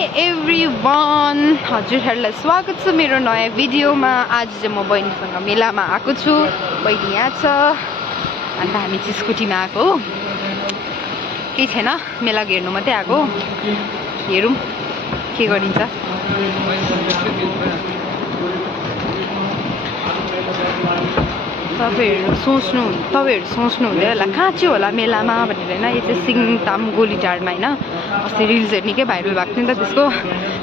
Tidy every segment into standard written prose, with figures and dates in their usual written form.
Everyone, हजुरहरूलाई स्वागत छ मेरो नयाँ भिडियोमा। आज चाहिँ म बहिनीसँग मेलामा आएको छु। बहिनी यहाँ छ अन्त हामी चाहिँ स्कुटीमा आएको हो। केही छैन, मेला हेर्नु मात्रै आएको। हेरौँ के गरिन्छ। तपाईँहरू सोच्नु हुँदै होला कहाँ चाहिँ होला मेलामा भनेर होइन। यो चाहिँ सिङताम गोलीटारमा होइन। अस्ति रिल्सहरू निकै भाइरल भएको थियो नि त, त्यसको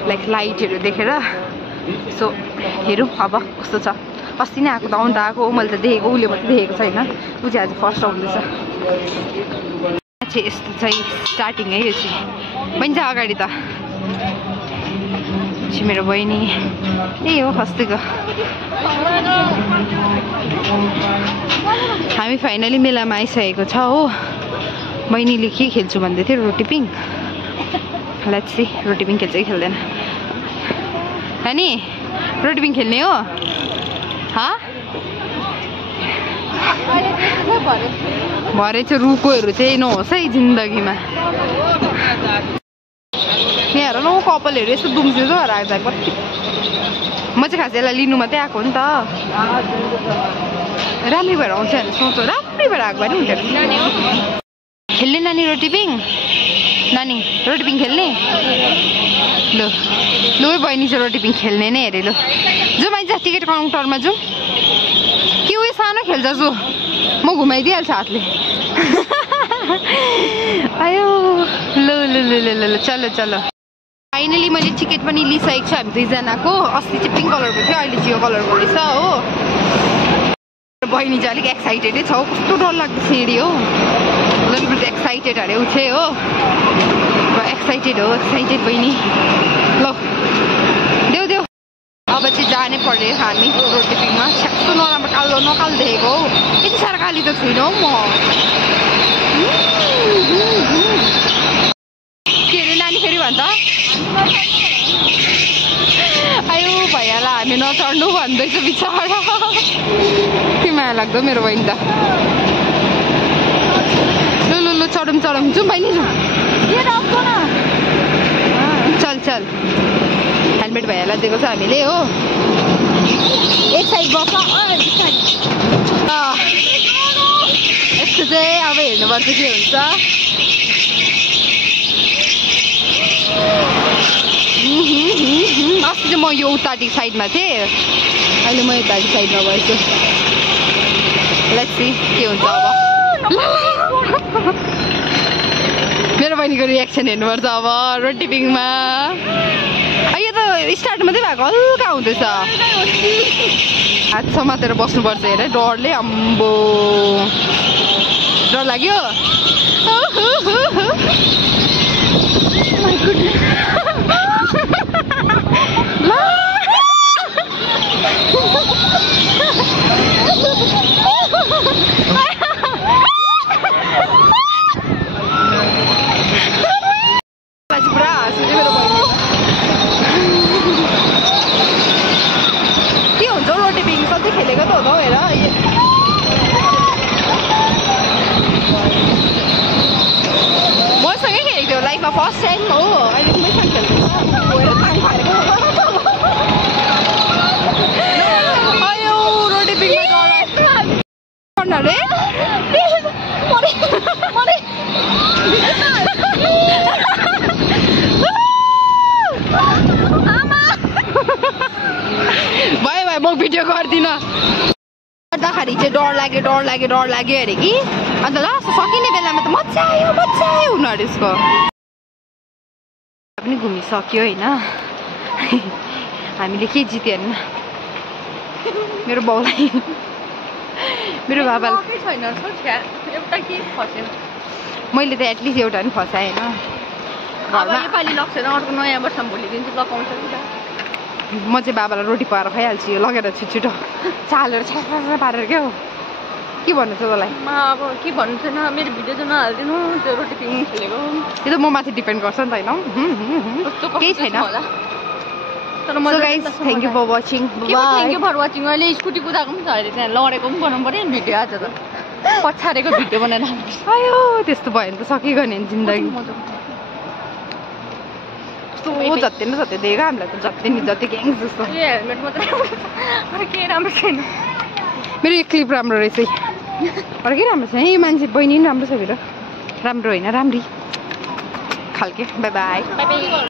लाइक लाइटहरू देखेर। सो हेरौँ अब कस्तो छ। अस्ति नै आएको त आउनु त आएको, मैले त देखेको, उसले मात्रै देखेको छैन। ऊ चाहिँ आज फर्स्ट आउँदैछ। चाहिँ यस्तो चाहिँ स्टार्टिङ है यो चाहिँ। बहिनी छ अगाडि त मेरो बहिनी यही हो अस्तिको। हामी फाइनली मेलामा आइसकेको छ हो। बहिनीले के खेल्छु भन्दै थियो, रोटी-पिङ। लेट्स सी रोटी-पिङ खेल्छ कि खेल्दैन। नानी रोटी-पिङ खेल्ने हो? भरे चाहिँ रुकोहरू चाहिँ नहोस् है जिन्दगीमा। यहाँ हेर न कपालहरू यस्तो दुम्सिन्छ भएर आएको। म चाहिँ खास यसलाई लिनु मात्रै आएको हो नि त। राम्रै भएर आउँछ भने सोच्छु, राम्रै भएर आएको भए नि हुन्छ। खेल्ने नानी रोटी-पिङ? नानी रोटी-पिङ खेल्ने? लु लु बहिनी चाहिँ रोटी-पिङ खेल्ने नै हेरे। लु जाउँ आइज टिकट काउन्टरमा जाउँ कि उयो सानो खेल्छ जो म घुमाइदिइहाल्छु हातले। आयो लु लु लु लु लु चलो चलो। फाइनली मैले टिकट पनि लिइसकेको छु हामी दुईजनाको। अस्ति चाहिँ पिङ्क कलरको थियो, अहिले चाहिँ यो कलरको रहेछ हो। बहिनी चाहिँ अलिक एक्साइटेडै छ। कस्तो डर लाग्दो सिँडी हो, अलिकति एक्साइटेड अरे ऊ चाहिँ हो। एक्साइटेड हो, एक्साइटेड बहिनी। ल देऊ देऊ अब चाहिँ जानै पर्यो हामी रोटी-पिङमा। कस्तो नराम्रो कालो नकालो देखेको हौ। यति साह्रो काली त छुइनँ हौ म। के अरे नानी फेरि भन्छ आयो भइहाल्ला हामी नचढ्नु भन्दैछु बिचरा। के माया लाग्दो मेरो बहिनी त। लु लु लु चढौँ चढौँ जाउँ बहिनी जाउँ। चल चल हेलमेट भइहाल्ला दिएको छ हामीले हो। एक साइड बस यस्तो चाहिँ अब हेर्नुपर्छ के हुन्छ। अस्ति चाहिँ म यो उताटी साइडमा थिएँ, अहिले म यताटी साइडमा भएछु। लेट्स सी के हुन्छ अब। मेरो बहिनीको रियाक्सन हेर्नुपर्छ अब रोटी-पिङमा। यो त स्टार्ट मात्रै भएको, हल्का हुँदैछ। हात समातेर बस्नुपर्छ हेर डरले। अम्बो डर लाग्यो। के हुन्छ रोटी-पिङ सधैँ खेलेको त हो त हेर। मसँगै खेलेको थियो लाइफमा फर्स्ट टाइम हो। अहिले मैसँग खेल्दैछ। आयो रोटी-पिङमा डर रे। भयो भयो म भिडियो गर्दिनँ। गर्दाखेरि चाहिँ डर लाग्यो अरे कि। अन्त लास्ट सकिने बेलामा त मजा आयो हुनु अरे यसको। पनि घुमिसक्यो होइन। हामीले के जित्यो होइन मेरो बाउलाई, मेरो बाबालाई छैन। एउटा के फस्यो मैले त एटलिस्ट एउटा पनि फसाएँ होइन। घरमा नेपाली लग्छ अर्को नयाँ वर्षमा भोलिदिन्छु लगाउँछ कि त। म चाहिँ बाबालाई रोटी पाएर खाइहाल्छु यो लगेर छिटो चालेर छ्या पारेर क्या हो। के भन्नु छ तँलाई? अब के भन्नु छैन, मेरो भिडियो चाहिँ नहालिदिनु। त्यो रोटी-पिङ खेलेको यो त म माथि डिपेन्ड गर्छ नि त होइन। केही छैन। तर म thank you for watching. Thank you for watching. अहिले स्कुटी कुदाएको पनि छ, अहिले त्यहाँ लडेको पनि बनाउनु पऱ्यो नि भिडियो। आज त पछारेको भिडियो बनाएर आयो। त्यस्तो भयो भने त सकिगयो नि जिन्दगी। कस्तो जति न जति दिएको हामीलाई त जति नि जति ग्याङ जस्तो हेलमेट मात्रै अरू केही राम्रो छैन मेरो यो क्लिप राम्रो रहेछ अरू के राम्रो छैन यो मान्छे बहिनी पनि राम्रो छ मेरो राम्रो होइन राम्री खालके बाई बाई